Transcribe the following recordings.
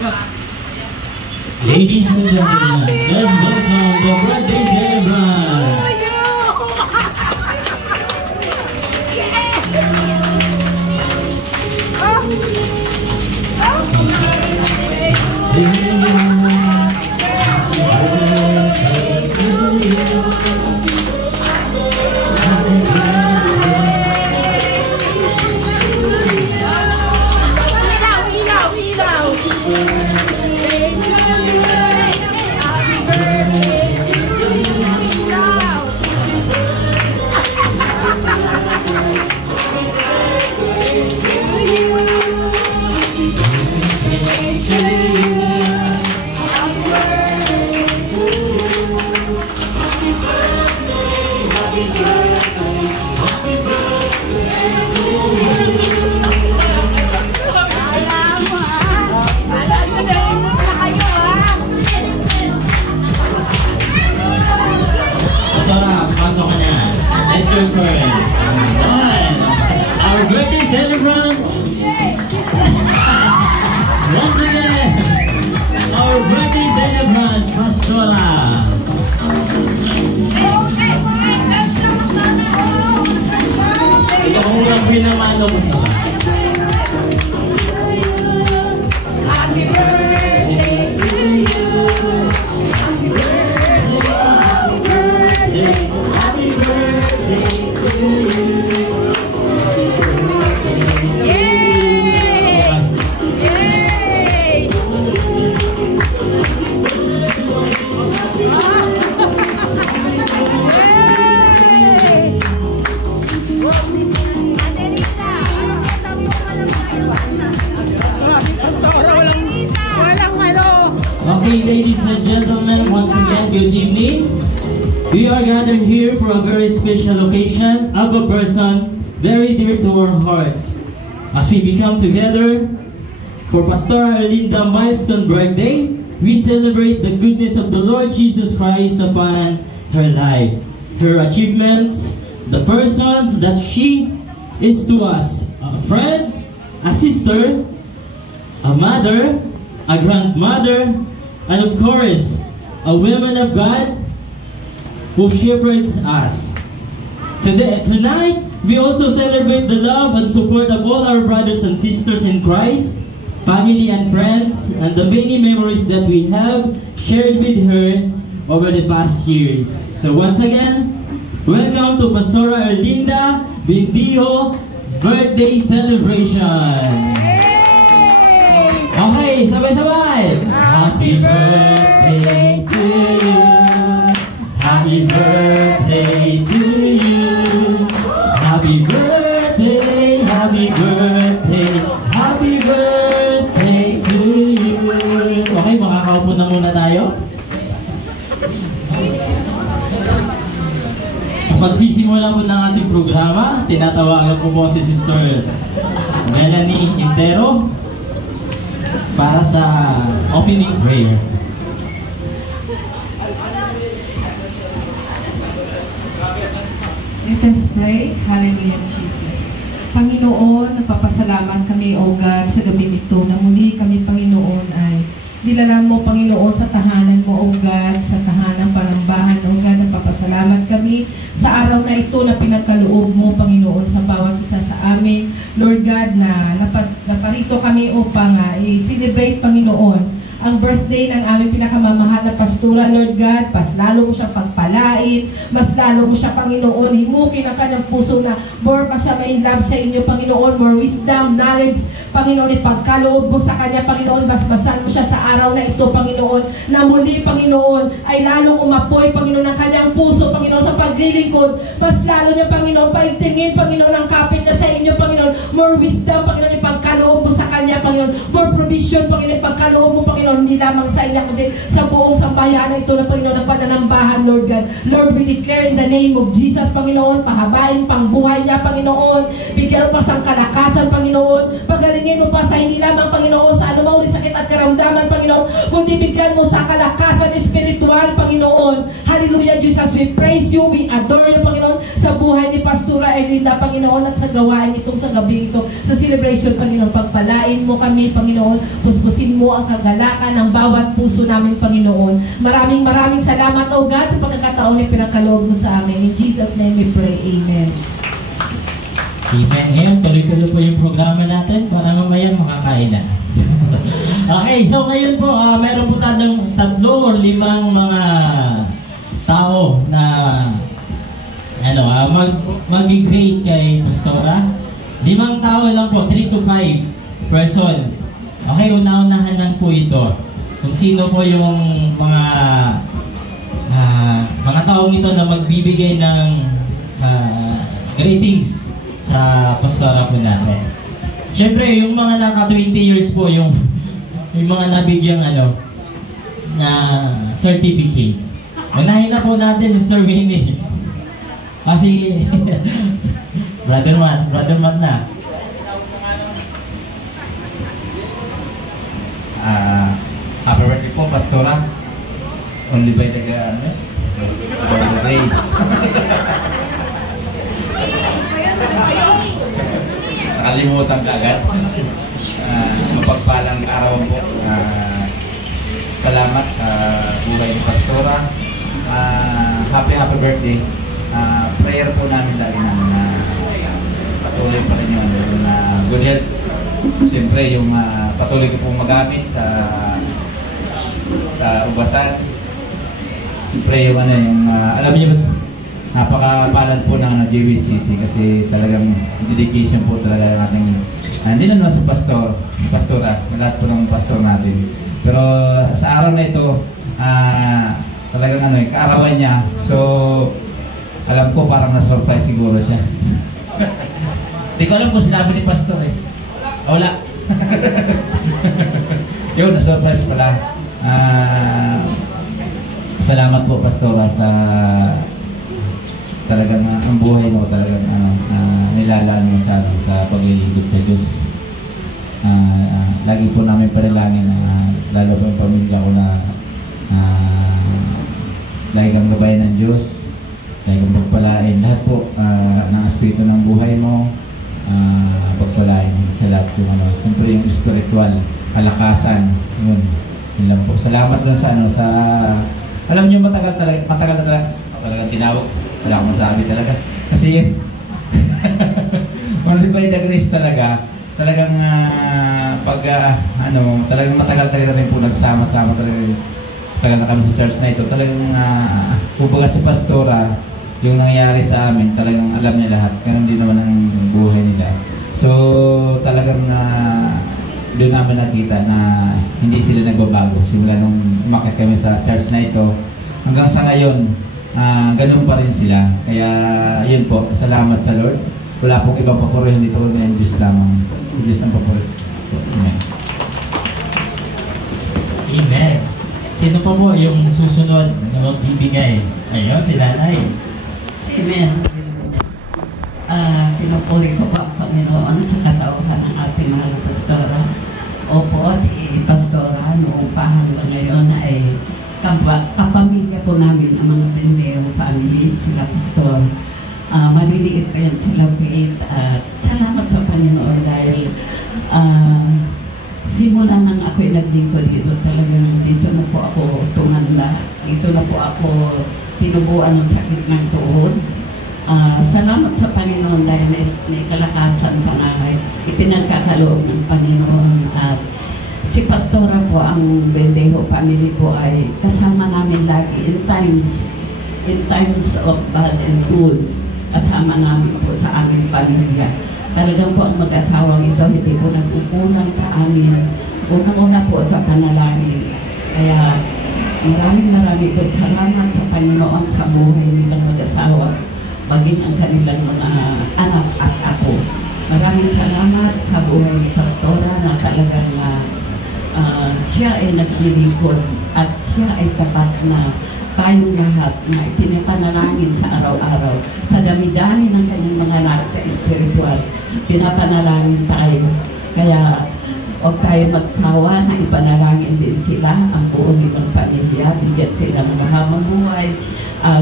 Ladies and gentlemen, let's welcome the birthday celebrant. Our birthday celebrant. Once again, our birthday celebrant, Pastora. Ito ang unang pinamano mo sa ba? Happy birthday to you. Happy birthday. Happy birthday to you. Okay, ladies and gentlemen, once again, good evening. We are gathered here for a very special occasion of a person very dear to our hearts. As we become together for Pastor Erlinda milestone birthday, we celebrate the goodness of the Lord Jesus Christ upon her life, her achievements, the persons that she is to us, a friend, a sister, a mother, a grandmother, and of course, a woman of God who shepherds us. Tonight, we also celebrate the love and support of all our brothers and sisters in Christ, family and friends, and the many memories that we have shared with her over the past years. So once again, welcome to Pastora Erlinda Bindijo birthday celebration. Okay, sabay-sabay! Happy birthday to you. Happy birthday to you. Happy birthday, happy birthday, happy birthday to you. Okay, makakaupo na muna tayo. Sa pagsisimula po ng ating programa, tinatawagan ko po si Sister Melanie Intero para sa opening prayer. Let us pray. Hallelujah, Jesus. Panginoon, nagpapasalamat kami, O God, sa gabi ito na muli kami, Panginoon, ay dilala mo, Panginoon, sa tahanan mo, O God, sa tahanan panambahan, O God, nagpapasalamat kami sa araw na ito na pinagkaloob mo, Panginoon, sa bawat isa sa amin. Lord God, na naparito kami upang i-celebrate, Panginoon, ang birthday ng aming pinakamamahal na pastora, Lord God. Mas lalo mo siya pagpalain, mas lalo mo siya, Panginoon, himukin ang kanyang puso na more pa siya ma-in love sa inyo, Panginoon, more wisdom, knowledge, Panginoon, ipagkaloob mo sa kanya, Panginoon, basbasan mo siya sa araw na ito, Panginoon, na muli, Panginoon, ay lalong umapoy, Panginoon, ang kanyang puso, Panginoon, sa paglilingkod, mas lalo niya, Panginoon, paigtingin, Panginoon, ang kapit niya sa inyo, Panginoon, more wisdom, Panginoon, ipagkaloob mo sa kanya, Panginoon, more provision, Panginoon, ipagkaloob mo, Panginoon, hindi lamang sa inyo, kundi sa buong sambayanan ito na, Panginoon, na pananambahan, Lord God. Lord, we declare in the name of Jesus, Panginoon, pahabain pang buhay niya, Panginoon, bigyan mo pa sa kalakasan, Panginoon, pagalingin mo pa sa hindi lamang, Panginoon, sa anumang sakit at karamdaman, Panginoon, Panginoon, kundi bigyan mo sa kalakasan espiritual, Panginoon. Hallelujah, Jesus. We praise you, we adore you, Panginoon, sa buhay ni Pastora Erlinda, Panginoon, at sa gawain itong sa gabi ito, sa celebration, Panginoon. Pagpalain mo kami, Panginoon. Puspusin mo ang kagalakan ng bawat puso namin, Panginoon. Maraming salamat, O God, sa pagkakataon na pinagkaloob mo sa amin. In Jesus' name we pray. Amen. Amen. Ngayon, tuloy-tuloy po yung programa natin para mamaya makakain na. Okay, so ngayon po, meron po tayong 3 or 5 mga tao na mag-grade kay Pastora. 5 tao lang po, 3 to 5 person. Okay, una-unahan lang po ito. Kung sino po yung mga taong ito na magbibigay ng greetings sa pastora po natin. Siyempre, yung mga naka 20 years po, yung mga nabigyang na certificate. Unahin na po natin si Sister Winnie. Kasi, Brother Matt na. Happy birthday po, Pastora. Only by the grace. Nakalimutan ka agad. Mapagpalang araw po. Salamat sa buhay ni Pastora. Happy birthday. Prayer po namin lagi namin na patuloy pa rin yun na good health. Siyempre yung patuloy ko pong magamit sa ubasan. Siyempre yung alam niyo ba, napakapalad po ng JVCC kasi talagang dedication po talaga ng ating hindi na naman sa pastora, lahat po ng pastor natin. Pero sa araw na ito, talagang kaarawan niya. So, alam ko parang na-surprise siguro siya. Hindi ko alam kung sinabi ni pastor eh. Wala. Yun, na-surprise pala. Salamat po, Pastora, sa talagang ang buhay mo talagang nilalaan mo sa paglilingkod sa Diyos. Lagi po namin panalangin lalo po yung pamilya ko na lagi kang gabayan ng Diyos, lagi kang pagpalain lahat po ng aspeto ng buhay mo, pagpalain sa lahat yung siyempre yung spiritual kalakasan, yun lang po. Salamat dun sa alam niyo matagal na talagang tinawag. Wala akong masabi talaga. Kasi only by the grace talagang talagang matagal talaga rin po nagsama-sama talaga na kami sa church na ito. Talagang kumbaga si Pastora, yung nangyari sa amin, talagang alam niya lahat. Ganun din naman ang buhay nila. So talagang doon namin nakita na hindi sila nagbabago. Simula nung umakit kami sa church na ito, hanggang sa ngayon, ganun pa rin sila. Kaya, yun po, salamat sa Lord. Wala pong ibang papurihan dito, na Diyos lamang. Diyos ang papurihan. Amen. Amen. Sino pa po yung susunod na magbibigay? Ayun, si Nanay. Amen. Pinupuri ko po ang Panginoon sa katauhan ng ating mahal na Pastora. Opo, si Pastora noong pa hanggang ngayon ay kapamilya po namin ang mga Bendeo family, sila Pastor. Maliliit pa yan sila Faith at salamat sa Panginoon dahil simula nang ako'y naglingkod dito, talagang dito na po ako tumanda. Dito na po ako tinubuan ng sakit ng tuhod. Salamat sa Panginoon dahil may kalakasan pa nga ipinagkakaloob ng Panginoon at si Pastora po ang Bendejo family po ay kasama namin lagi in times of bad and good. Kasama namin po sa aming pamilya. Talagang po ang mag-asawang ito hindi po nagkukulang sa amin. Unang-una po sa panalangin. Kaya maraming po salamat sa Panginoon sa buhay nilang mag-asawa, maging ang kanilang mga anak at ako. Maraming salamat sa buhay ni Pastora na talagang siya ay naglilingkod at siya ay tapat na tayong lahat na ipinapanalangin sa araw-araw. Sa dami-dami ng kanyang mga anak sa espiritual, pinapanalangin tayo. Kaya huwag tayo tayo magsawa na ipanalangin din sila, ang buong ibang pamilya, bigyan sila ng mahabang buhay,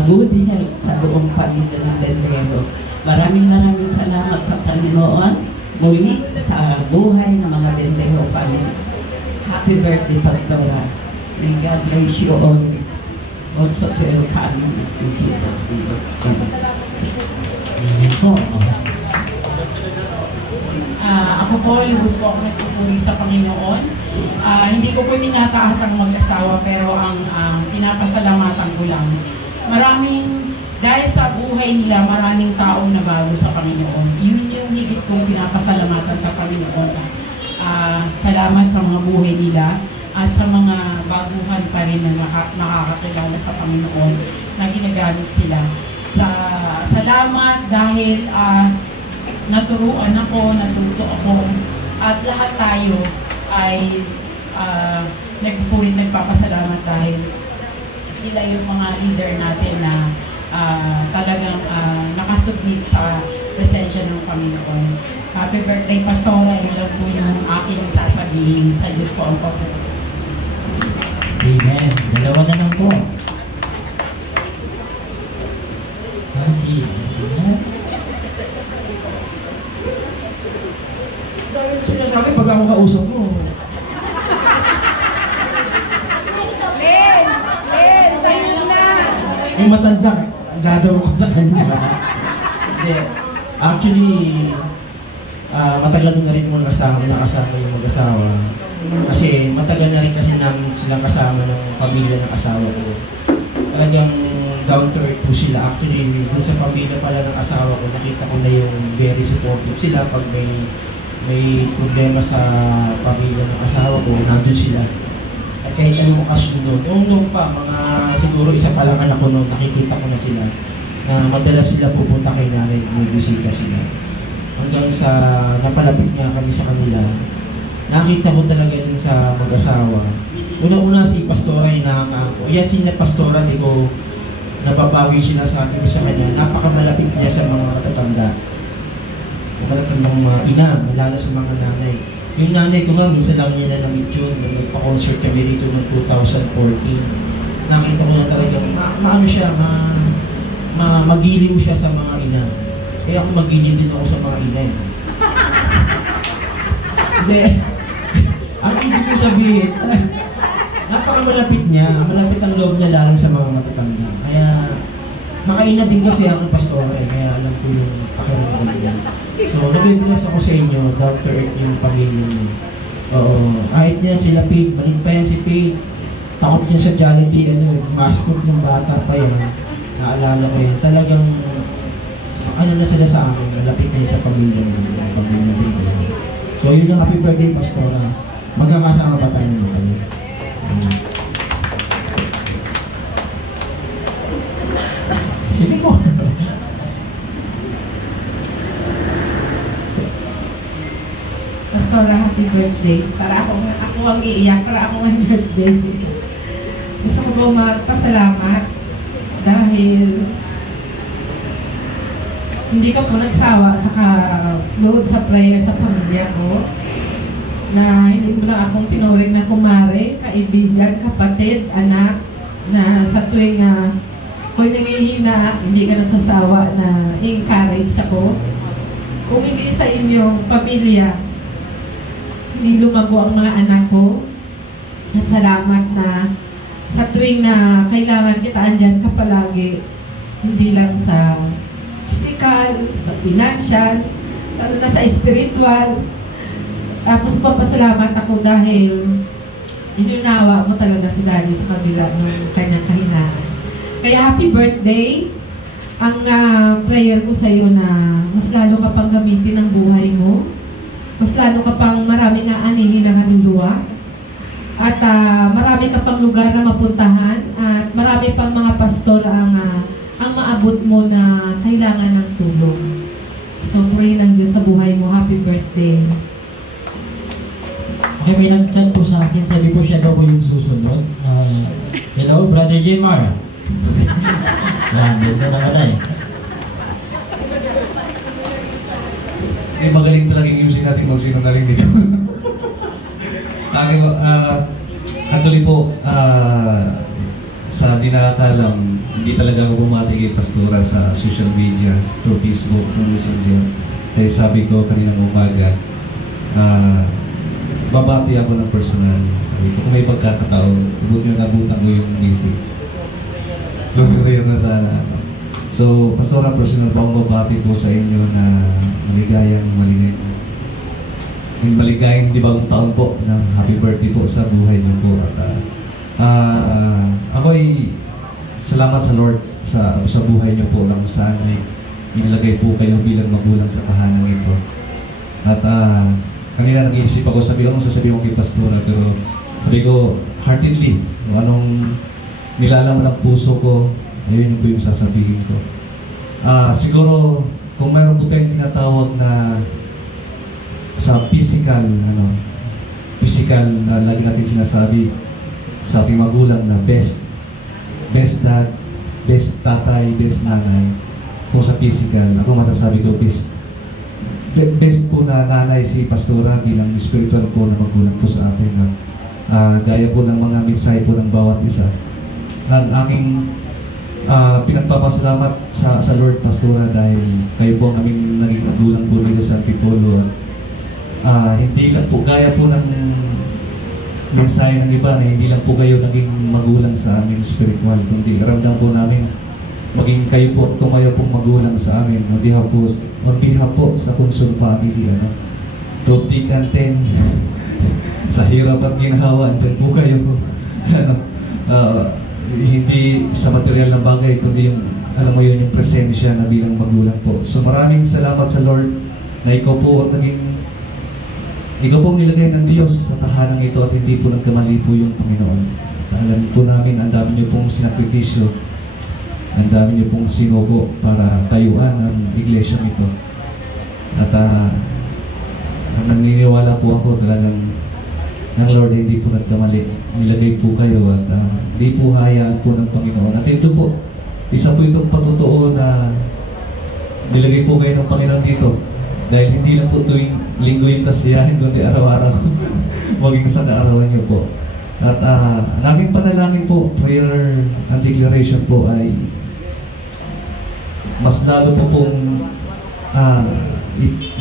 good health sa buong pamilya ng Dendero. Maraming salamat sa Panginoon muli sa buhay ng mga Dendero family. Happy birthday, Pastora. May God bless you always. Also to your coming in Jesus' name. Amen po. Ako po, lubos po ako nagpupuri sa Panginoon. Hindi ko po tinataas ang mag-asawa, pero ang pinapasalamatan ko lang. Dahil sa buhay nila, maraming taong nabago sa Panginoon. Yun yung higit kong pinapasalamatan sa Panginoon. Salamat sa mga buhay nila at sa mga baguhan pa rin na nakakakilala sa Panginoon na ginagamit sila. Salamat dahil naturuan ako, natuto ako, at lahat tayo ay nagpapasalamat dahil sila yung mga leader natin na talagang nakasubmit sa presensya ng Panginoon. Happy birthday, Pastora. Yun lang po yung aking sasabihin. Sa Diyos po ang papupunta. Amen. Dalawa na lang po. Dahil sinasabi pag ako kausap mo. Len! Tayo na! Yung matanda, gagawin ko sa kanya. Hindi. Actually, matagal na rin mo nakasama yung mag-asawa. Kasi matagal na rin kasi namin silang kasama ng pamilya ng asawa ko. Talagang down to earth po sila. Actually, dun sa pamilya pala ng asawa ko, nakita ko na yung very supportive sila. Pag may problema sa pamilya ng asawa ko, nandun sila. At kahit anong okasyon noon, noong pa, mga siguro isa pa lang anak ko noon, nakikita ko na sila na madalas sila pupunta kay nanay, may bisita sila. Hanggang sa napalapit nga kami sa kanila, nakita ko talaga din sa mag-asawa. Una-una si Pastora hinahanga ko. Yan si Pastora, di ko nababawi sinasabi ko sa kanya. Napakamalapit niya sa mga matatanda. Mga ina, lalo sa mga nanay. Yung nanay ko nga, minsan lang niya na na-meet yun. Nagpa-concert kami dito noong 2014. Nakita ko na talagang maano siya, magiliw siya sa mga ina. Kaya ako magiliw din ako sa mga ina. Hindi. Ang ibig ko sabihin, napakamalapit niya. Malapit ang loob niya lalo sa mga matatanda. Kaya, makaina din kasi ako Pastora kaya alam ko yung pakiramdam niya. So, nabibless ako sa inyo, down to earth yung pamilya niyo. Oo, kahit niya sila Pete, balik pa yan si Pete. Takot niya sa Jollibee, mascot ng bata pa yun. Naalala ko yun. Talagang, na sila sa akin, malapit na sa pamilya niyo. So, yun lang, happy birthday, Pastora. Magkakasama pa tayo naman kayo. Sige ko. Pastora, happy birthday. Para ako ang iiyak, para ako ang birthday. Gusto ko po magpasalamat dahil hindi ka po nagsawa sa load sa prayer sa pamilya ko na hindi mo na akong tinuring na kumare, kaibigan, kapatid, anak na sa tuwing na kung nangihina, hindi ka nagsasawa na encourage ako. Kung hindi sa inyong pamilya, hindi lumago ang mga anak ko. At salamat na sa tuwing na kailangan kita andyan ka palagi, hindi lang sa physical, sa financial, lalo na sa spiritual. Tapos papasalamat ako dahil inunawa mo talaga si Daddy sa kabila ng kanyang kahinaan. Kaya happy birthday! Ang prayer ko sa iyo na mas lalo ka pang gamitin ang buhay mo, mas lalo ka pang marami na anihin ang kaluluwa, at marami ka pang lugar na mapuntahan, at marami pang mga pastor ang maabot mo na kailangan ng tulong. So pray ng Diyos sa buhay mo. Happy birthday! Okay, may nag-chat po sa akin, sabi po siya daw po yung susunod. Hello, Brother Jmar. Yan, dito na ka na eh. Magaling talaga yung MC natin magsinungaling dito. Okay po, actually po, sa di nakakalam, hindi talaga ako bumati kay Pastora sa social media, through Facebook, through Messenger. Kaya sabi ko kaninang umaga, babati ako ng personal. Sabi ko, kung may pagkakataon, nabutan ko yung message. So, Pastora, personal po akong babati po sa inyo na maligayang di bagong taon po ng happy birthday po sa buhay niyo po. At ako ay salamat sa Lord sa buhay niyo po lang saan ay inilagay po kayo bilang magulang sa tahanan ito. At kanina nag-iisip ako, sabi ko, anong sasabihin ko kay Pastora, pero sabi ko, heartedly, anong nilalaman ng puso ko, ayun po yung sasabihin ko. Siguro, kung mayroon po tayong tinatawag na sa physical na lagi natin sinasabi sa ating magulang na best dad, best tatay, best nanay. Kung sa physical, ako masasabi ko best po na nanay si Pastora bilang spiritual po na magulang po sa atin. Gaya po ng mga mensahe po ng bawat isa. Ang aking pinagpapasalamat sa Lord, Pastora, dahil kayo po ang aming naging magulang po dito sa Antipolo. Hindi lang po, gaya po ng mensahe ng iba na hindi lang po kayo naging magulang sa amin spiritual, kundi ramdam po namin maging kayo po, tumayo pong magulang sa amin. On behalf po sa Consul family, to thick and thin, sa hirap at ginhawa, andyan po kayo. Hindi sa material na bagay, kundi yung, alam mo yun, yung presensya na bilang magulang po. So maraming salamat sa Lord na ikaw po nilagay ng Diyos sa tahanang ito at hindi po nagkamali po yung Panginoon. Alam po namin, ang dami niyo pong sinakripisyo, ang dami niyo pong sinugo para tayuan ang iglesia nito. At naniniwala po ako talagang ng Lord hindi po nagkamali. Nilagay po kayo at hindi po hayaan po ng Panginoon. At ito po, isa po itong patotoo na nilagay po kayo ng Panginoon dito. Dahil hindi lang po tuwing linggo yung kasiyahin, kundi araw-araw maging sa kaarawan niyo po. At ang aking panalangin po, prayer and declaration po ay mas lalo po pong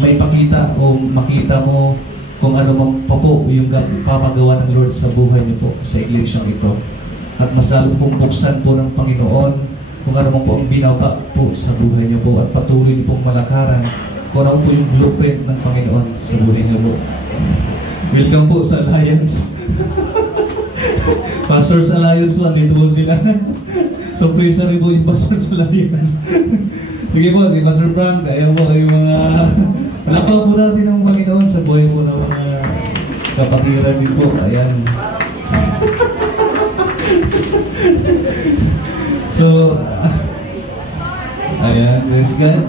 may pakita o makita mo kung ano man pa po yung papagawa ng Lord sa buhay niyo po, sa iglesia ito. At mas lalo pong buksan po ng Panginoon kung ano man po ang binaba po sa buhay niyo po at patuloy niyo pong malakaran kung ano po yung blueprint ng Panginoon sa buhay niyo po. Welcome po sa Alliance. Pastors Alliance po, dito po sila. So praise na rin po yung Pastors Alliance. Sige po, si Pastor Frank, ayan po yung mga palapaw po natin ng Panginoon sa buhay po ng mga kapatiran din po. Ayan. So, ayan, praise God.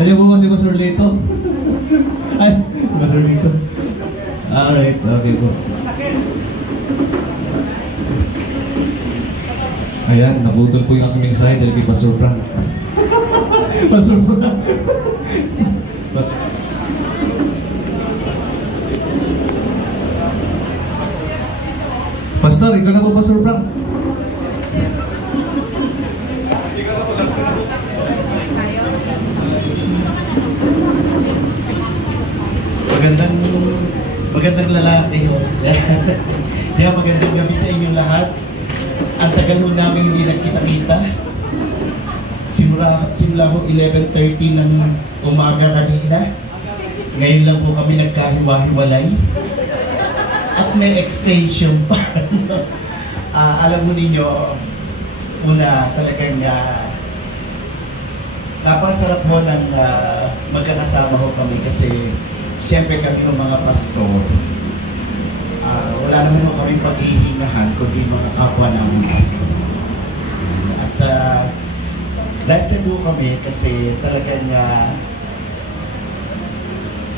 Ayan po si Pastor Leto. Ay, Pastor Leto. Alright, okay po. Ayan, nabutol po yung aking mensahe dahil kay Pastor Frank. Pastor Frank. Pastor, ikaw na po, Pastor Frank. Magandang lalaki ho. Kaya magandang gabi sa inyong lahat. Ang tagal ho namin hindi nagkita-kita. Simula ho 11:30 ng umaga kanina. Ngayon lang po kami nagkahiwa-hiwalay. At may extension pa. Alam mo ninyo, una talagang napasarap ho ng magkakasama ho kami kasi siyempre kami ng mga pastor, wala naman ho kami paghihingahan kundi mga kapwa namin pastor. At that's it ho kami kasi talagang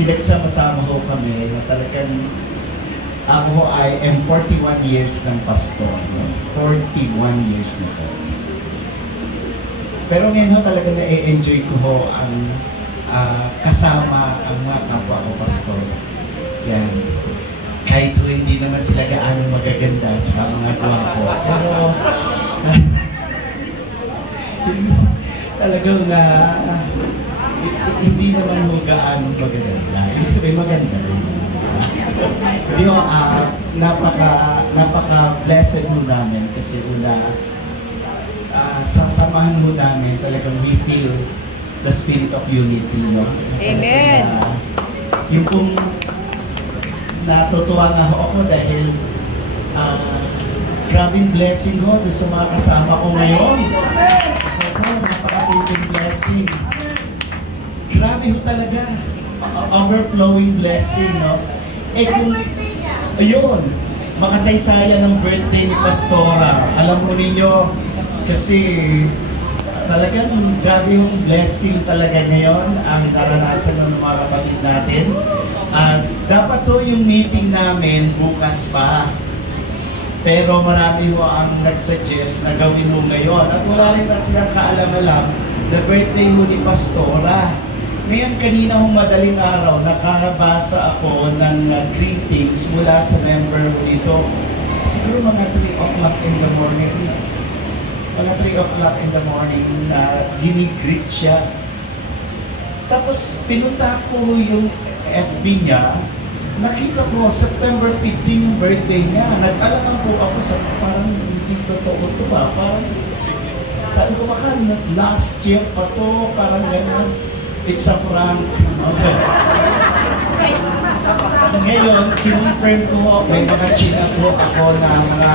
pinagsama-sama ho kami na talagang ako ho ay 41 years ng pastor. 41 years na po. Pero ngayon ho talaga na-enjoy ko ho ang kasama ang mga kapwa ko pastor. Yan. Kahit ho hindi naman magaganda at saka mga gwapo. Pero, talagang hindi naman mo gaano magaganda. Ibig sabihin maganda rin. Hindi ho, napaka-blessed mo namin kasi sasamahan mo namin talagang we feel the spirit of unity, no? Amen! Yung pong natutuwa nga ho ako dahil grabing blessing ho doon sa mga kasama ko ngayon. Napaka-big blessing. Grabe ho talaga. Overflowing blessing, no? Kung, ayun, makasaysayan ng birthday ni Pastora. Alam mo ninyo, kasi talagang grabe yung blessing talaga ngayon ang naranasan ng mga kapatid natin. Dapat to yung meeting namin bukas pa. Pero marami ho ang nagsuggest na gawin mo ngayon. At wala rin ba silang kaalam-alam na birthday ho ni Pastora. Ngayon, kanina hong madaling araw, nakabasa ako ng greetings mula sa member mo dito. Siguro mga 3 o'clock in the morning. Mga 3 o'clock in the morning na ginigreet siya. Tapos, pinunta ko yung FB niya. Nakita ko, September 15 yung birthday niya. Nag-alangan po ako sa parang hindi totoo ito ba? Parang, sabi ko baka last year pa to, parang gano'n. It's a prank. Ngayon, kinonfirm ko, may mga chinat ko ako na mga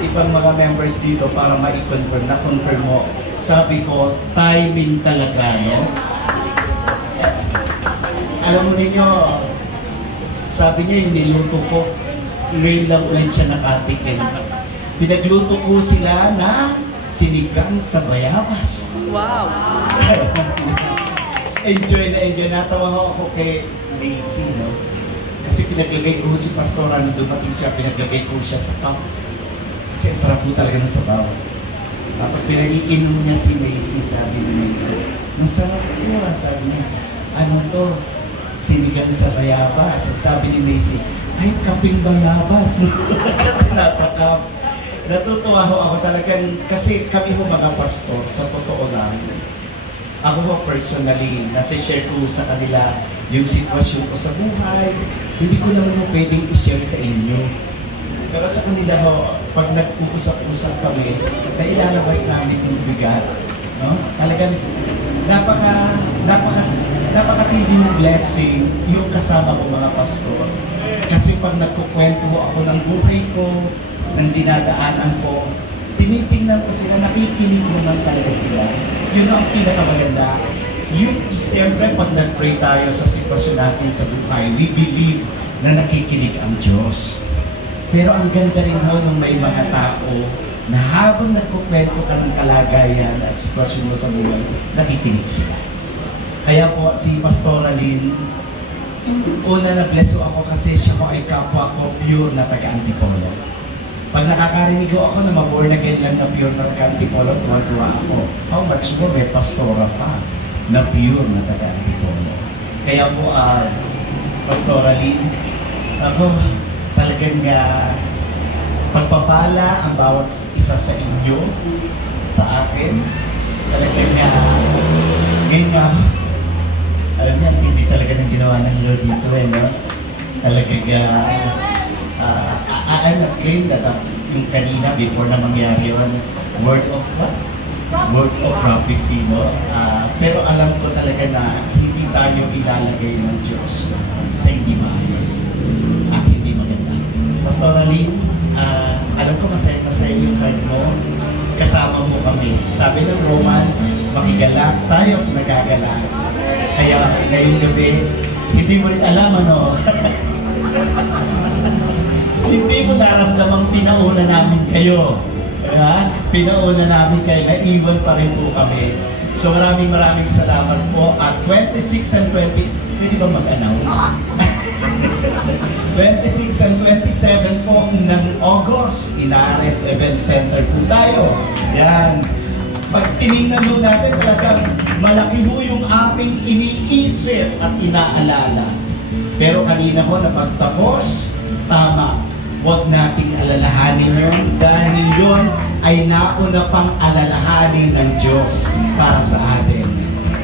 ibang mga members dito para ma-confirm, na-confirm mo. Sabi ko, timing talaga, no? Alam mo ninyo, sabi niya yung niluto ko, ngayon lang ulit siya nakatikin. Pinagluto ko sila na sinigang sa bayabas. Wow! Enjoy na enjoy. Natawa ako kay Macy, no? Kasi pinaglagay ko si Pastora nung dumating siya, pinaglagay ko siya sa cup. Kasi sarap po talaga ng sabaw. Tapos pinaiinom niya si Macy, sabi ni Macy. Masarap ito, sabi niya. Ano to? Sinigang sa bayabas. Sabi ni Macy, ay, kaping bayabas. Kasi nasa cup. Natutuwa ako talagang, kasi kami ho mga pastor, sa totoo lang, ako ho personally, nasi-share ko sa kanila yung sitwasyon ko sa buhay. Hindi ko naman ho pwedeng i-share sa inyo. Pero sa kanila ho, pag nag-uusap-usap kami, na ilalabas namin yung bigat. No? Talagang napakatindi ng blessing yung kasama ko mga pastor. Kasi pag nagkukwento ako ng buhay ko, ng dinadaanan ko, tinitingnan ko sila, nakikinig naman talaga sila. Yun ang pinakamaganda. Yung siyempre, pag nag-pray tayo sa sitwasyon natin sa buhay, we believe na nakikinig ang Diyos. Pero ang ganda rin ho nung may mga tao na habang nagkukwento ka ng kalagayan at sitwasyon mo sa buhay, nakikinig sila. Kaya po, si Pastora Lynn, una na-bless ako kasi siya ko ay kapwa ko pure na taga-Antipolo. Pag nakakarinig ako na ma-born again lang na pure na taga-Antipolo, tuwa-tuwa ako. How much more may Pastora pa na pure na taga-Antipolo. Kaya po, Pastora Lynn, ako talagang pagpapala ang bawat isa sa inyo, sa akin. Talagang ngayon nga, alam niya, hindi talaga nang ginawa ng Lord dito no? Talagang I'm not claim that yung kanina before na mangyari yun, word of what? Word of prophecy, no? Pero alam ko talaga na hindi tayo ilalagay ng Diyos sa hindi maayos at hindi maganda. Pastora Lynn, alam ko masaya yung heart mo, kasama mo kami. Sabi ng Romans, makigalak tayo sa nagagalak. Kaya ngayong gabi, hindi mo rin alam ano. Hindi mo naramdamang pinauna namin kayo. Pinauna namin kayo, naiwan pa rin po kami. So maraming salamat po. At 26 and 20, pwede ba mag-announce? 26 and 27 po ng August, Inares Event Center po tayo. Yan. Pag tinignan mo natin, talagang malaki ho yung aming iniisip at inaalala. Pero kanina ho, napagtapos, tama. huwag nating alalahanin yun dahil yun ay nauna pang alalahanin ng Diyos para sa atin.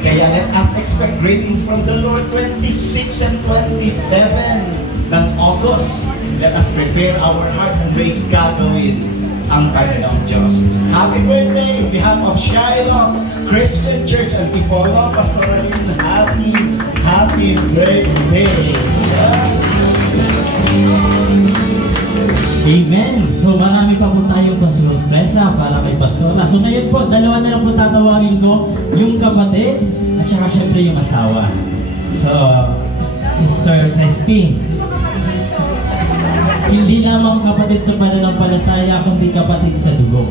Kaya let us expect greetings from the Lord 26 and 27 ng August. Let us prepare our heart and may gagawin ang Panginoong Diyos. Happy birthday in behalf of Shiloh Christian Church and Tipolo, Pastor Alin. Happy birthday! Amen! So marami pa po tayong pasurpresa para kay Pastora. So ngayon po, dalawa na lang po tatawagin ko, yung kapatid at saka syempre yung asawa. So, Sister Nesty. Hindi lamang kapatid sa pananampalataya, kundi kapatid sa dugo.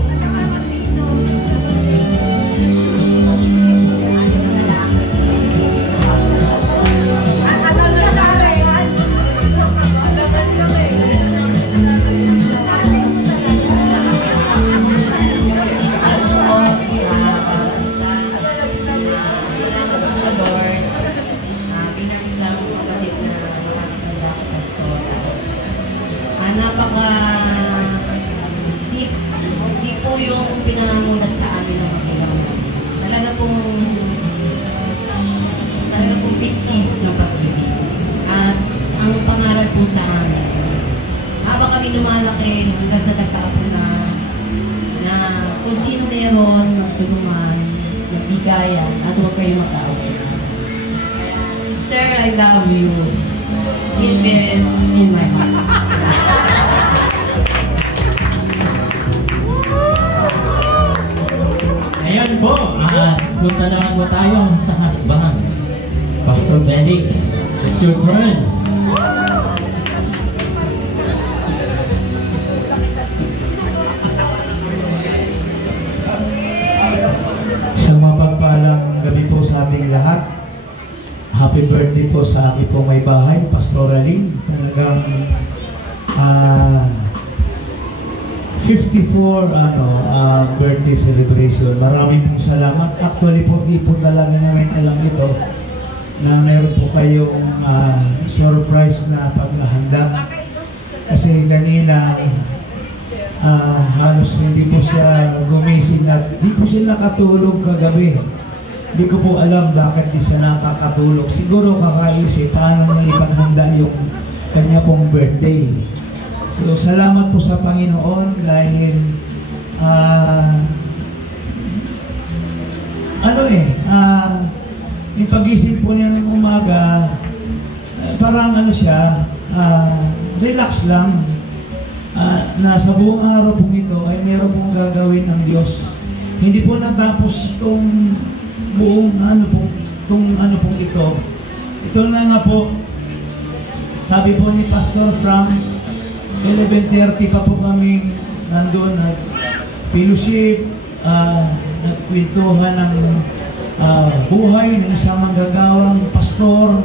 Di po yung pinangamulat sa amin ng magulang namin. Talaga pong big kiss ng pag-ibig. At ang pangarap po sa amin, habang kami lumalaki hanggang sa nagkaapo na kung sino meron, magtulungan, magbigayan, at huwag kayo mag-aaway. Sister, I love you. It is in my heart. Ngayon po, punta naman po tayo sa husband. Pastor Felix, it's your turn. Isang mapagpalang gabi po sa ating lahat. Happy birthday po sa aking pong may bahay, Pastor Alin. Talagang 54 birthday celebration. Maraming pong salamat. Actually po, di po talaga namin alam ito na meron po kayong surprise na paghahanda. Kasi kanina halos hindi po siya gumising at di po siya nakatulog kagabi. Hindi ko po alam bakit di siya nakakatulog. Siguro kakaisip paano nang ipaghanda yung kanya pong birthday. So, salamat po sa Panginoon dahil yung pag-isip po niya ng umaga, parang siya, relax lang. Na sa buong araw pong ito ay meron pong gagawin ng Diyos. Hindi po natapos itong buong pong ito. Ito na nga po, sabi po ni Pastor Frank, 11:30 pa po kami nandun at fellowship, nagkwentuhan ng buhay ng isang manggagawang pastor,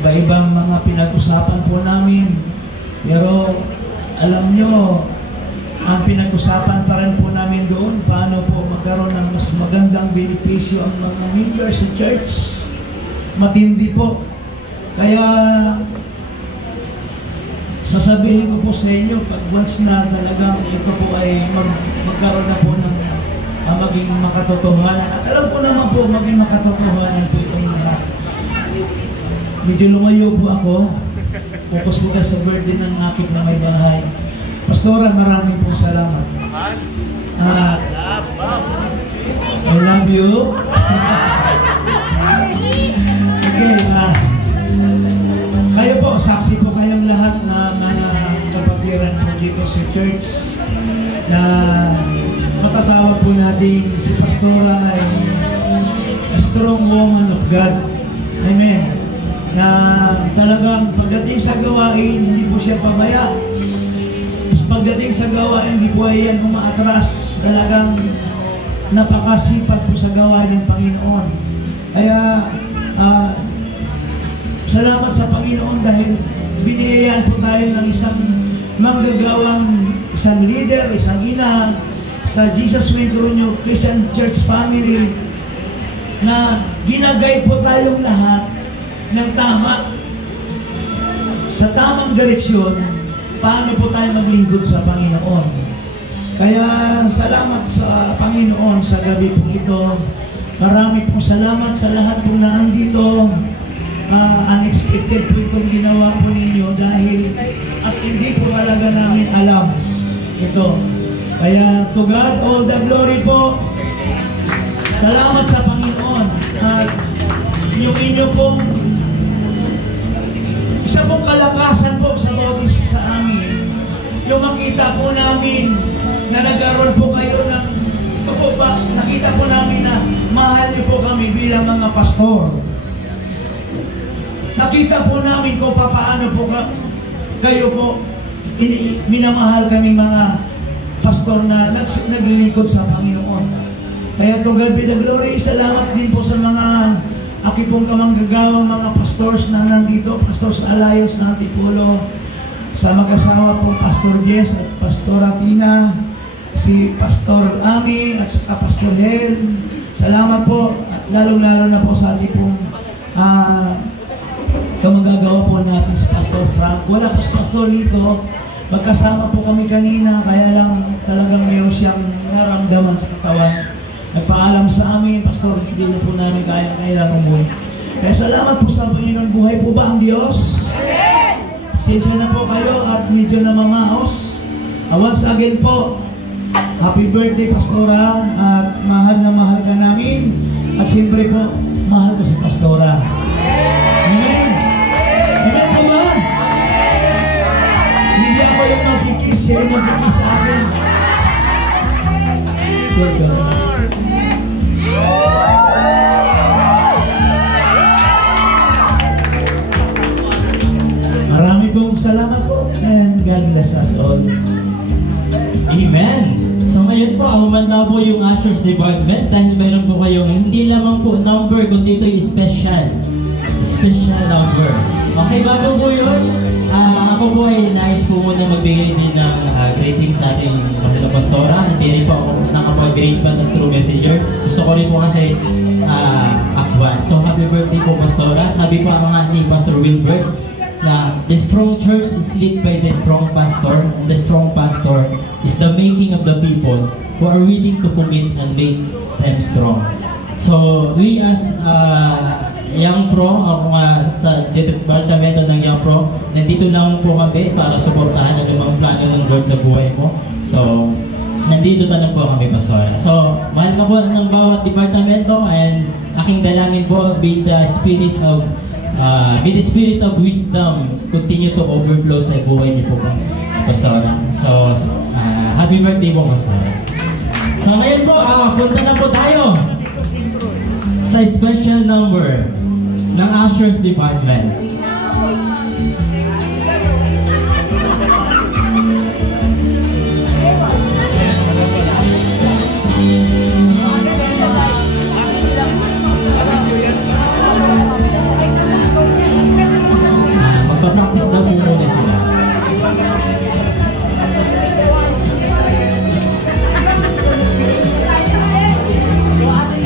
iba-ibang mga pinag-usapan po namin. Pero alam nyo, ang pinag-usapan pa rin po namin doon, paano po magkaroon ng mas magandang benepisyo ang mga members sa church. Matindi po. Kaya sasabihin ko po sa inyo, pag once na talagang ito po ay magkaroon na po ng maging makatotohanan. At alam ko naman po, maging makatotohanan po itong lahat. Medyo lumayo po ako. Focus po tayo sa birthday ng aking na may bahay. Pastora, maraming pong salamat. I love you. Okay, kayo po, saksi po kayong lahat na mga kapatiran po dito sa church na matatawag po natin si Pastora ay a strong woman of God. Amen. Na talagang pagdating sa gawain, hindi po siya pabaya. Pagdating sa gawain, hindi po ay yan umaatras. Talagang napakasipag po sa gawain ng Panginoon. Kaya salamat sa Panginoon dahil binigyan po tayo ng isang manggagawang, isang leader, isang ina sa Jesus Metronio Christian Church Family na ginagay po tayong lahat ng tama sa tamang direksyon paano po tayo maglingkod sa Panginoon. Kaya salamat sa Panginoon sa gabi po ito. Marami pong salamat sa lahat pong naandito. Unexpected po itong ginawa po ninyo dahil as hindi po talaga namin alam ito. Kaya to God all the glory po. Salamat sa Panginoon. At yung inyo pong isa pong kalakasan po sa bawat isa sa amin. Yung makita po namin na nagkaroon po kayo ng ito po ba, nakita po namin na mahal niyo po kami bilang mga pastor. Nakita po namin kung paano po kayo po minamahal kami mga pastor na naglilingkod sa Panginoon. Kaya to God be the glory. Salamat din po sa mga aki pong kamanggagawang mga pastors na nandito, Pastors Alliance ng Antipolo, sa mag-asawa pong Pastor Jess at Pastora Tina, si Pastor Ami at saka Pastor Hel. Salamat po, at lalong-lalo na po sa ating pong kamanggagawa po natin si Pastor Frank. Wala po si Pastor Lito, magkasama po kami kanina, kaya lang talagang meron siyang naramdaman sa katawan. Nagpaalam sa amin, Pastor, hindi na po namin kailangan umuwi. Kaya salamat po sa Panginoon. Buhay po ba ang Diyos? Amen! Pasensya na po kayo at medyo na mamaos. Once again po, happy birthday, Pastora, at mahal na mahal ka namin. At siyempre po, mahal ko si Pastora. Amen! Amen po ba? Hindi ako yung magkikis, siya yung magkikis sa akin. Sure ka. Marami pong salamat po, and God bless us all. Amen! So ngayon po, humanda po yung Ushers Department dahil mayroon po kayong hindi lamang po number, kundi ito yung special number. Okay, bago po yun, ako po ay nais po muna magbigay din ng greeting sa ating mga pastora. Hindi rin po ako nakapag-greet pa ng True Messenger. Gusto ko rin po kasi akwan. So happy birthday po, Pastora. Sabi po nga ni Pastor Wilbert na the strong church is led by the strong pastor. And the strong pastor is the making of the people who are willing to commit and make them strong. So we as Young Pro, ako nga sa departamento ng Young Pro, nandito lang po kami para suportahan ang mga plano ng Lord sa buhay mo. So, nandito na lang po kami, Pastor. So, mahal ka po ng bawat departamento, and aking dalangin po, may the spirit of wisdom continue to overflow sa buhay niyo po, Pastor. So, happy birthday po, Pastor. So, ngayon po, punta na po tayo sa special number ng Ushers Department. Magpa-practice daw po muna sila.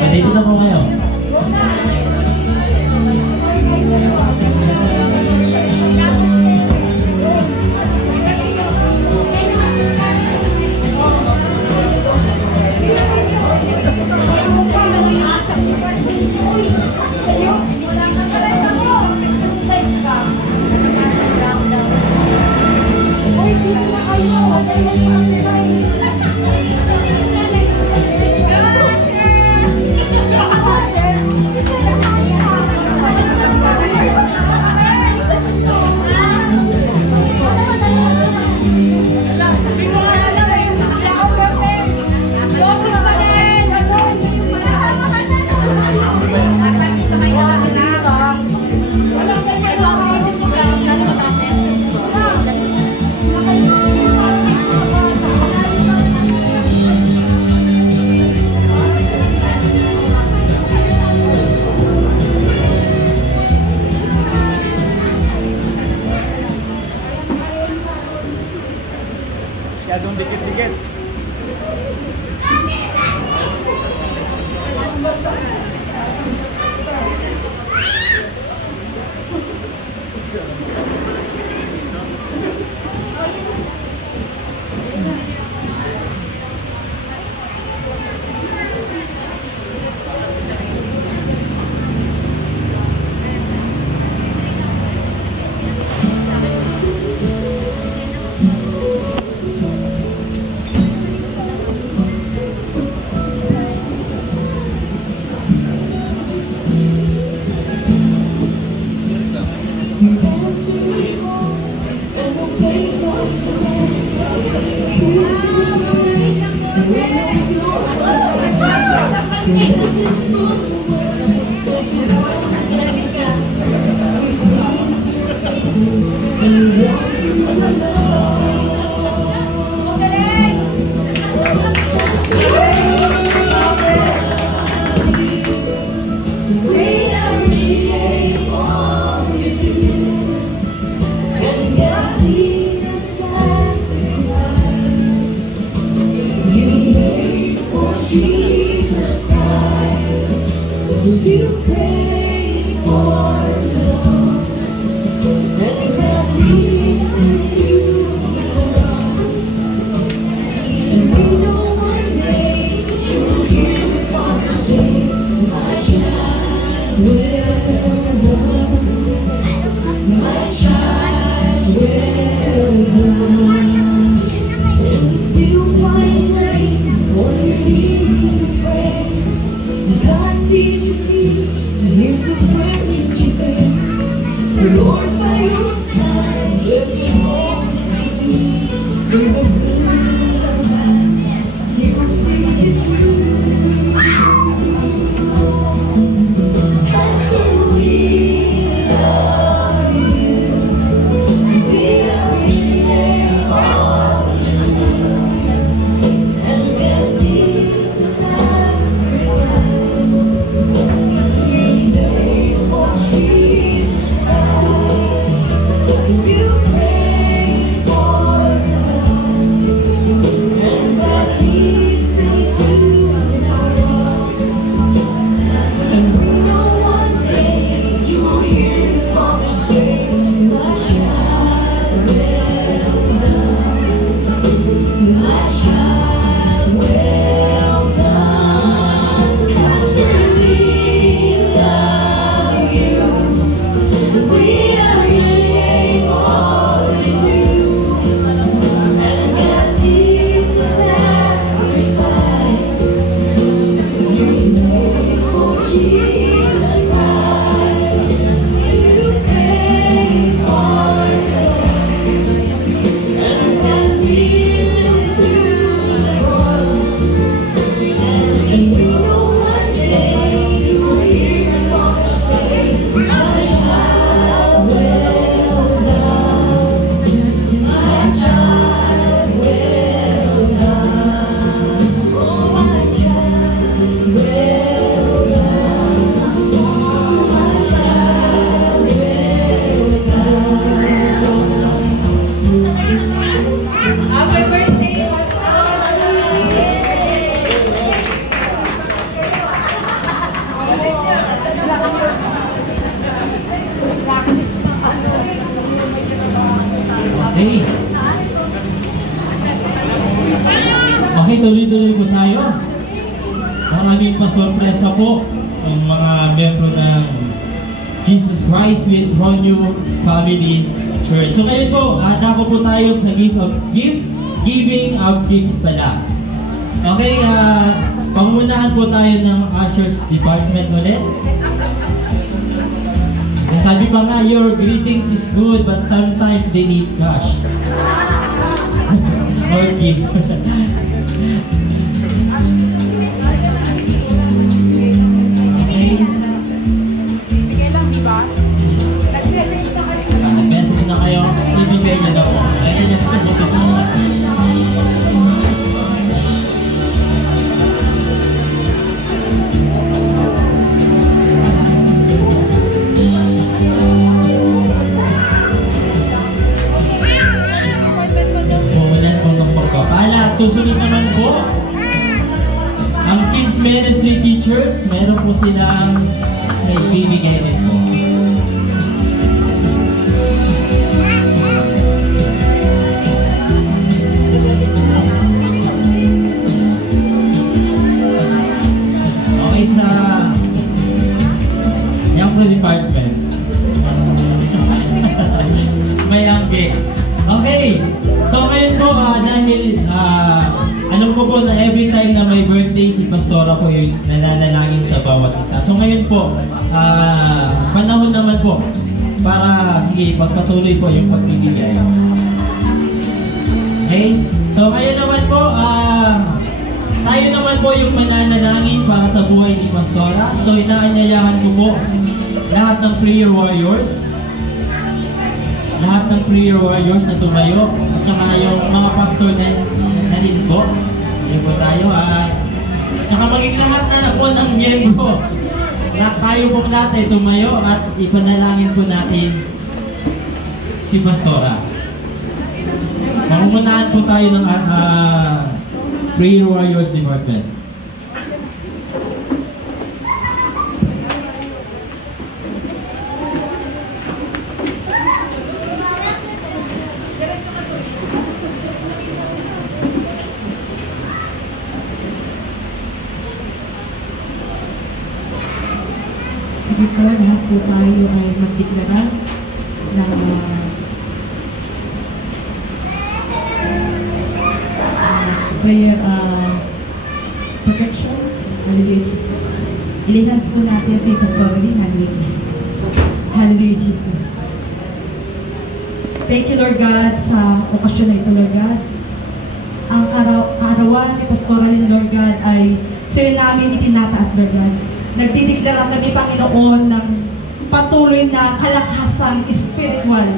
Dito na po kayo. Masyadong dikit-dikit. Okay, tuloy-tuloy po tayo. Maraming pasorpresa po ang mga membro ng Jesus Christ with Ronyo Family Church. So ngayon po, dako po tayo sa giving of gift pala. Okay, pangunahan po tayo ng ushers department ulit. Sabi pa nga, your greetings is good but sometimes they need cash. Or gift. Nag-message na kayo, ibigay nyo na po. Ayan nyo po. Pumalan po ng pagpapala. At susunod naman po, ang Kids Ministry Teachers, meron po silang nagbibigay din po. Okay. Okay. So ngayon po, dahil alam ko po na every time na may birthday si Pastora po yung nananalangin sa bawat isa. So ngayon po, panahon naman po para, sige, pagpatuloy po yung pagbibigay. Okay? So ngayon naman po, tayo naman po yung mananalangin para sa buhay ni Pastora. So inaanyayahan ko po lahat ng prayer warriors. Lahat ng prayer warriors na tumayo. At saka yung mga pastor na rin po. Yan po tayo. At saka maging lahat na po ng miyembro. Tayo po lahat ay tumayo at ipanalangin po natin si Pastora. Mamunahan po tayo ng prayer warriors department. Sige po, lahat po tayo ay magdeklara ng prayer protection. Hallelujah, Jesus. Ilihas po natin si Pastor Lee. Hallelujah, Jesus. Hallelujah, Jesus. Thank you, Lord God, sa okasyon na ito, Lord God. Ang arawan ni Pastor Lee, Lord God, ay sa'yo namin itinataas, Lord God. Nagdideklara kami, Panginoon, ng patuloy na kalakasang spiritual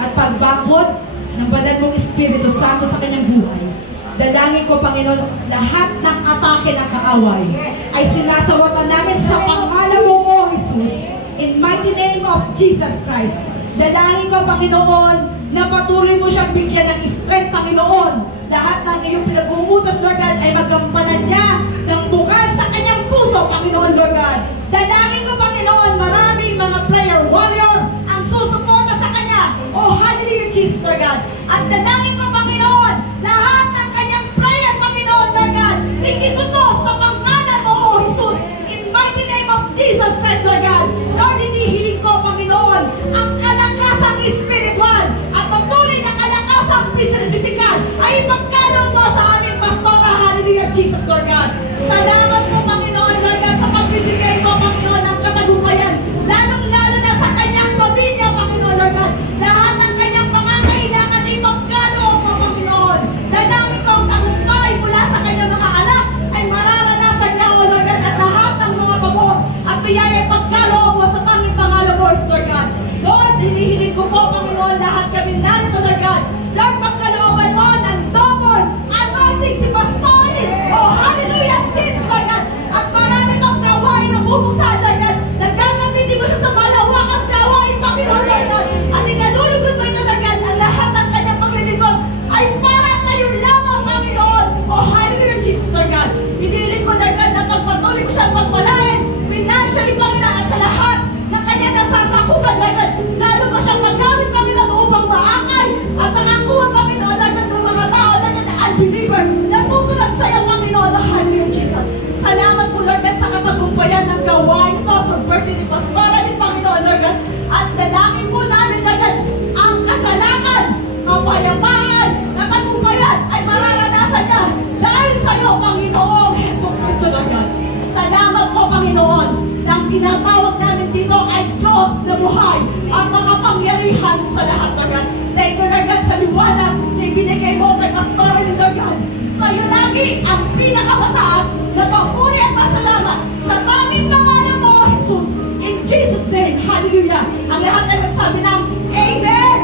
at pagbakod ng banal mong Espiritu Santo sa kanyang buhay. Dalangin ko, Panginoon, lahat ng atake ng kaaway ay sinasawatan namin sa pangalan mo, O Jesus, in mighty name of Jesus Christ. Dalangin ko, Panginoon, na patuloy mo siyang bigyan ng strength, Panginoon. Lahat ng iyong pinag-umutos, Lord God, ay magampanan niya ng bukal sa kanyang puso, Panginoon, Lord God. Dalangin ko, Panginoon, maraming mga prayer warrior ang susuporta sa kanya. Oh, hallelujah, Jesus, Lord God. At dalangin ko, Panginoon, lahat ng kanyang prayer, Panginoon, Lord God, tingin mo to sa pangalan mo, oh Jesus, in mighty name of Jesus Christ, Lord God. Lord, hinihiling ko, Panginoon, ang kalakasang spiritual at patuloy na kalakasang pisikal ay ipagkaloob mo sa aming Pastora. Hallelujah, Jesus, Lord God. Salamat po, Panginoon, Lord God, sa pagbibigay mo, Panginoon, ng katagumpayan, lalong-lalo na sa kanyang pamilya, Panginoon, Lord God. Lahat ng kanyang pangangailangan ay ipagkaloob mo, Panginoon. Dalangin ko ang tagumpay mula sa kanyang mga anak ay mararanasan niya, O Lord God, at lahat ng mga pabor at biyaya ay pagkaloob mo sa tanging pangalan mo, Lord God. Lord, hinihiling ko po, Panginoon, lahat kami narito, Lord God. Lord, pagkalooban mo ng double anointing si Pastorin. Oh, hallelujah, Jesus, Lord God. At marami pang gawain na bubuksan, Lord God. Nagkakamitin mo siya sa malawakang gawain, Panginoon, Lord God. At ikalulugod mo ito, Lord God. Ang lahat ng kanyang paglilingkod ay para sa iyo lamang, Panginoon. Oh, hallelujah, Jesus, Lord God. Hinihiling ko, Lord God, na pagpatuloy mo siyang pagpalain, financially, Panginoon, at sa lahat ng kanyang nasasakupan, Lord God. Lalo mo siyang magamit, Panginoon, upang maakay at makakuha, Panginoon, Lord God, ng mga tao, Lord God, na unbeliever, na susunod sa iyo, Panginoon. Oh, hallelujah, Jesus. Salamat po, Lord God, sa katagumpayan ng gawain ito sa birthday ni Pastora Lee, Panginoon, Lord God. At dalangin po namin, Lord God, ang kagalakan, kapayapaan, katagumpayan ay mararanasan niya dahil sa iyo, Panginoon Jesus Cristo, Lord God. Salamat po, Panginoon, na ang tinatawag namin dito ay Diyos na buhay at makapangyarihan sa lahat, Lord God. Thank you, Lord God, sa liwanag na ibinigay mo kay Pastora Lee, Lord God. Sa iyo lagi ang pinakamataas na papuri at pasalamat sa tanging pangalan mo, O Jesus. In Jesus' name, hallelujah. Ang lahat ay magsabi ng Amen!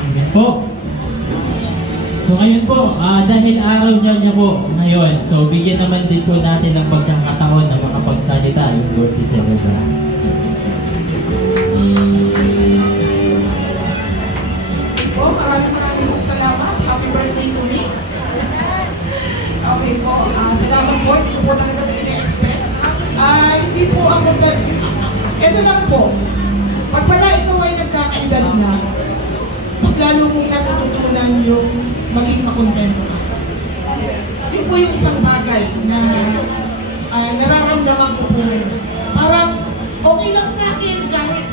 Amen po. So ngayon po, dahil araw niya po ngayon, so bigyan naman din po natin ng pagkakataon na makapagsalita yung Lord is Ever. Po, maraming salamat. Happy birthday to me. Okay po, salamat po. Hindi ko po talaga ini-expect. Hindi po ako ito lang po. Pag pala ikaw ay nagkakaedad na, mas lalo mong natututunan yung maging makontento ka. Yun po yung isang bagay na nararamdaman ko po ngayon. Parang okay lang sa akin kahit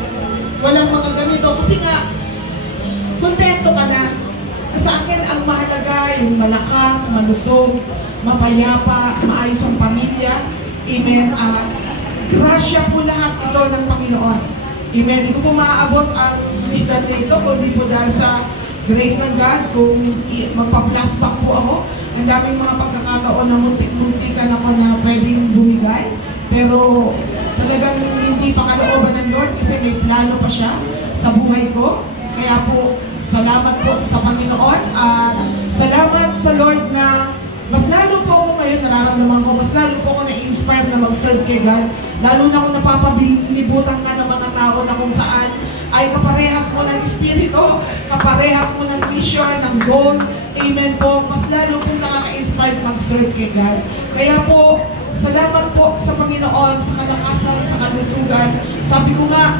walang mga ganito. Kasi nga, kontento ka na. Sa akin, ang mahalaga yung malakas, malusog, mapayapa, maayos ang pamilya. Amen. Grasya po lahat ito ng Panginoon. Amen. Hindi ko po maaabot ang edad na ito kung di po dahil sa grace ng God. Kung magpa-flashback po ako, ang daming mga pagkakataon na muntik-muntikan ako na pwedeng bumigay. Pero talagang hindi pa kalooban ng Lord kasi may plano pa siya sa buhay ko. Kaya po, salamat po sa Panginoon. Salamat sa Lord na mas lalo po ako ngayon, nararamdaman ko, mas lalo po ako na-inspire na mag-serve kay God. Lalo na ako napapabilibutan ka ng mga tao na kung saan ay kaparehas mo ng espiritu, kaparehas mo ng vision, ng goal. Amen po. Mas lalo pong nakaka-inspire mag-serve kay God. Kaya po, salamat po sa Panginoon, sa kalakasan, sa kalusugan. Sabi ko nga,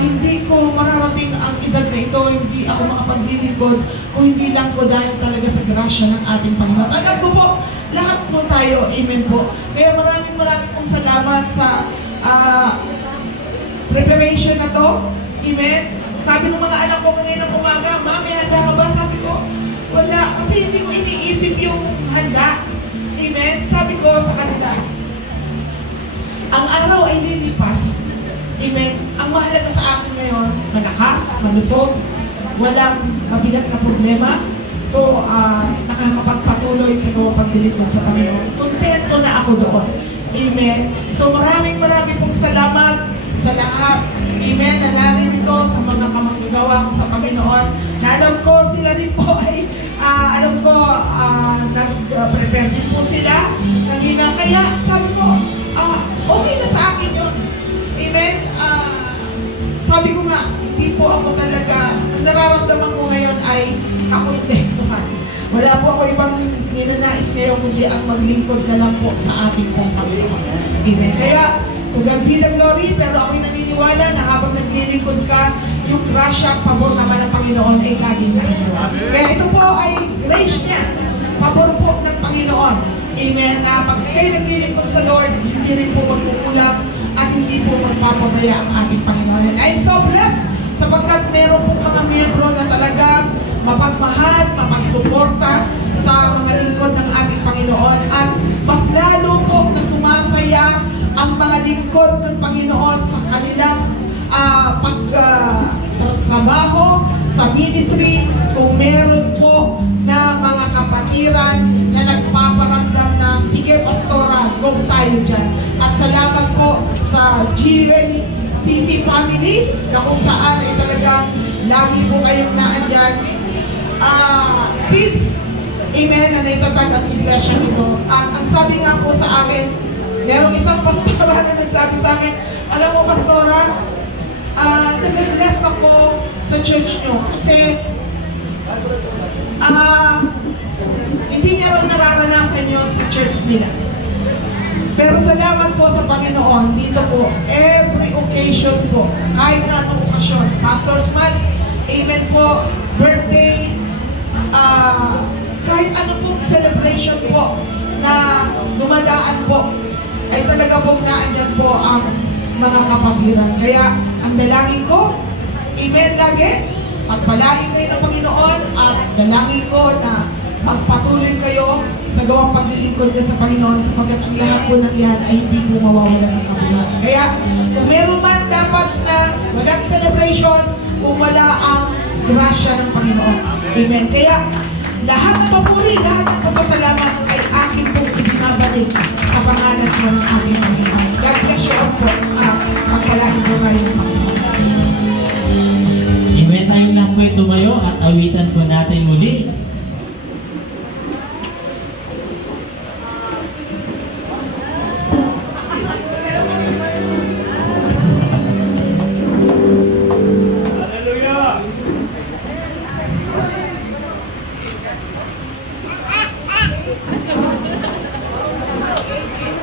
hindi ko mararating ang edad na ito, hindi ako makapaglilingkod kung hindi lang po dahil talaga sa grasya ng ating Panginoon. Alam ko po, lahat po tayo, amen po. Kaya maraming pong salamat sa preparation na to, amen. Sabi ng mga anak ko ngayon ng umaga, "Ma, may handa ka ba?" Sabi ko, wala, kasi hindi ko iniisip yung handa, amen. Sabi ko sa kanila, ang araw ay lilipas. Amen. Ang mahalaga sa akin ngayon, malakas, malusog, walang mabigat na problema. So, nakakapagpatuloy sa gawang paglilingkod sa Panginoon. Kontento na ako doon. Amen. So, maraming pong salamat sa lahat. Amen. Na naririto sa mga kamagagawa ko sa Panginoon. Na alam ko, sila rin po ay, nag-prepare din po sila. Kanina. Kaya, sabi ko, okay na sa akin yun. Amen. Sabi ko nga, hindi po ako talaga, ang nararamdaman ko ngayon ay kakontentuhan. Wala po ako ibang ninanais ngayon kundi ang maglingkod na lang po sa ating pong Panginoon. Amen. Kaya, to God be the glory, pero ako'y naniniwala na habang naglilingkod ka, yung grasya, pabor naman ng Panginoon ay laging nandito. Kaya ito po ay grace niya. Pabor po ng Panginoon. Amen. Na pag kayo naglilingkod sa Lord, hindi rin po magkukulang at hindi po magpapabaya ang ating Panginoon. And I'm so blessed sapagkat meron pong mga miyembro na talagang mapagmahal, mapagsuporta sa mga lingkod ng ating Panginoon. At mas lalo po na sumasaya ang mga lingkod ng Panginoon sa kanilang pagtrabaho sa ministry kung meron po na mga kapatiran na nagpaparamdam na, "Sige, Pastora, go tayo dyan." At salamat po sa GLCC family na kung saan ay talagang lagi po kayong naandyan. Since, amen, na naitatag ang iglesia nito. At ang sabi nga po sa akin, merong isang pastora na nagsabi sa akin, "Alam mo, Pastora, nag-bless ako sa church nyo kasi hindi niya raw nararanasan yun sa church nila. Pero salamat po sa Panginoon, dito po, every occasion po, kahit na anong okasyon, Pastor's Month, amen po, birthday, kahit anong po celebration po na dumadaan po, ay talaga pong naandyan po ang mga kapatiran. Kaya, ang dalangin ko, amen lagi, pagpalain kayo ng Panginoon at dalangin ko na magpatuloy kayo sa gawang paglilingkod niyo sa Panginoon sapagkat ang lahat po ng yan ay hindi po mawawala ng kabuluhan. Kaya, kung meron man dapat na walang celebration kung wala ang grasya ng Panginoon. Amen. Kaya, lahat ng papuri, lahat ng pasasalamat ay akin pong ibinabalik sa pangalan po ng aking Panginoon. God bless you all po. Pagpalain po kayo ng Panginoon. Amen. Tayong lahat po'y tumayo at awitan po natin muli.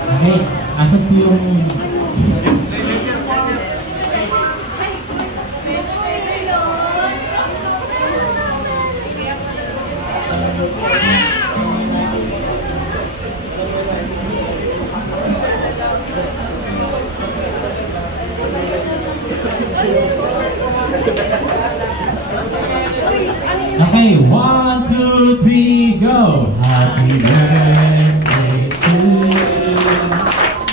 Okay, asan po yung... Okay, 1, 2, 3, go! Happy birthday to you.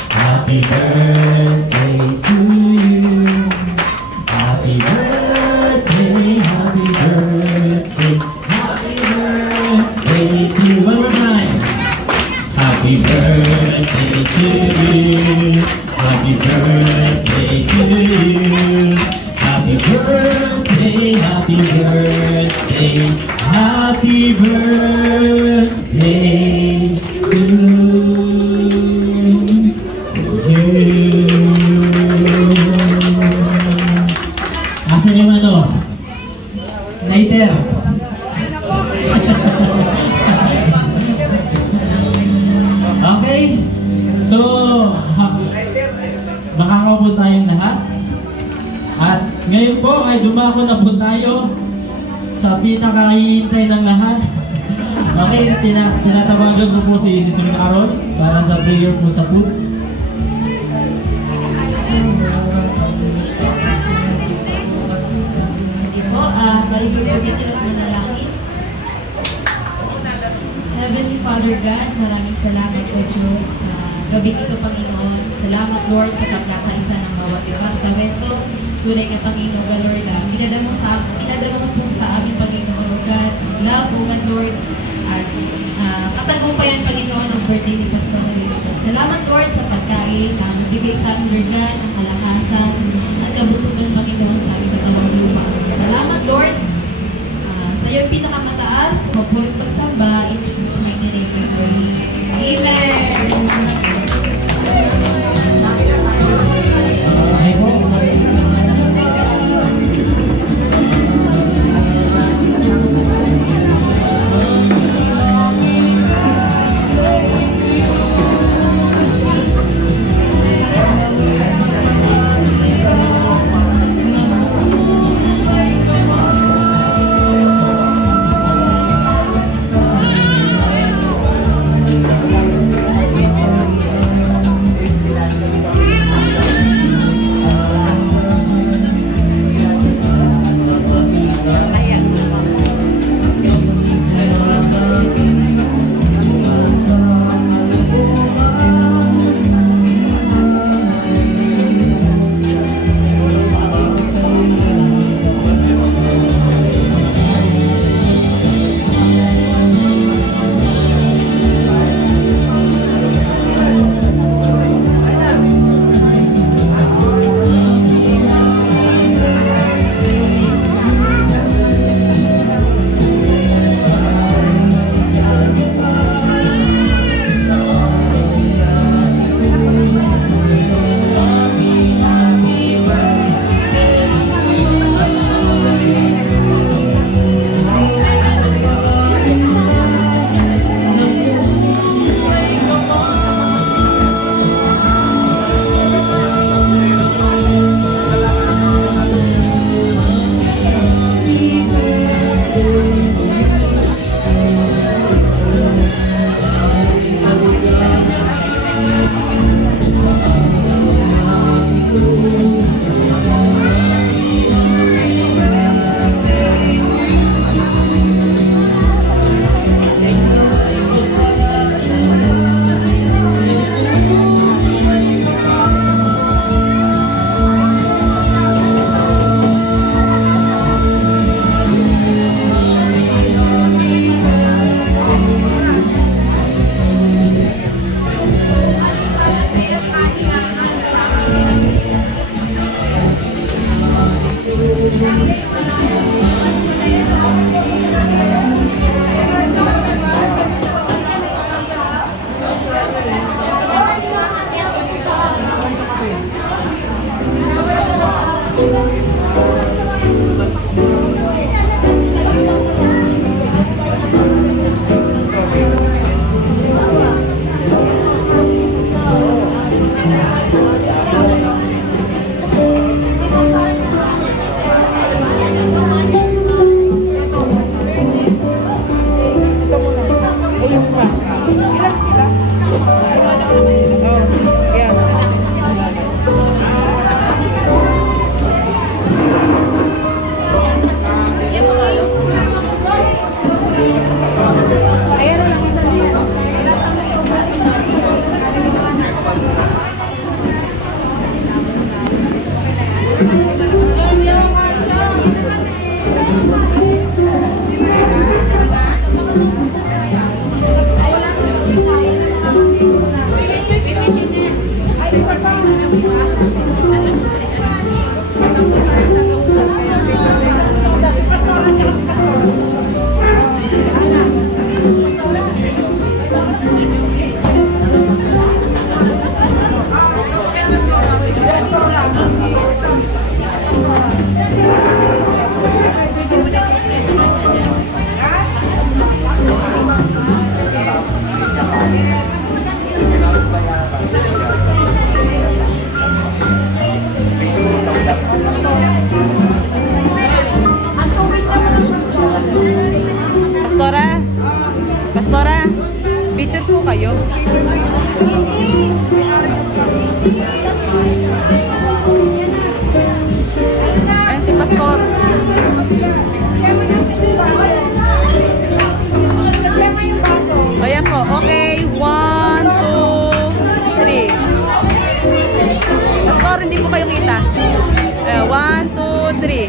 Happy birthday to you. Happy birthday, happy birthday, happy birthday to you. One more time. Happy birthday to you. Happy birthday to you. Happy birthday, happy birthday, happy birthday to you. Asan yung ano? Lighter. Okay. So, makakaupo tayong lahat. At ngayon po ay dumako na po tayo sa pinakahihintay ng lahat. Okay, tinatawagan ko po si Sister Carol para sa prayer po sa food. Hindi po, balik po dito at manalangin. Heavenly Father God, maraming salamat po Diyos sa gabing ito, Panginoon. Salamat Lord sa pagkakaisa ng bawat departamento. Tunay na Panginoon God, Lord, pinadala mo po sa aming Panginoon God, love po God, Lord, at katagumpayan Panginoon ng birthday ni Pastor Lord. Salamat Lord sa pagkain na nabigay sa amin, Lord God, ang kalakasan at kabusugan Panginoon sa aming katawang lupa. Salamat Lord, sa iyong pinakamataas, mapulit pagsamba, in Jesus' mighty name we pray. Amen! kayo? Ayan si Pastor. Ayan po. Okay. 1, 2, 3. Pastor, hindi po kayo kita. 1, 2, 3.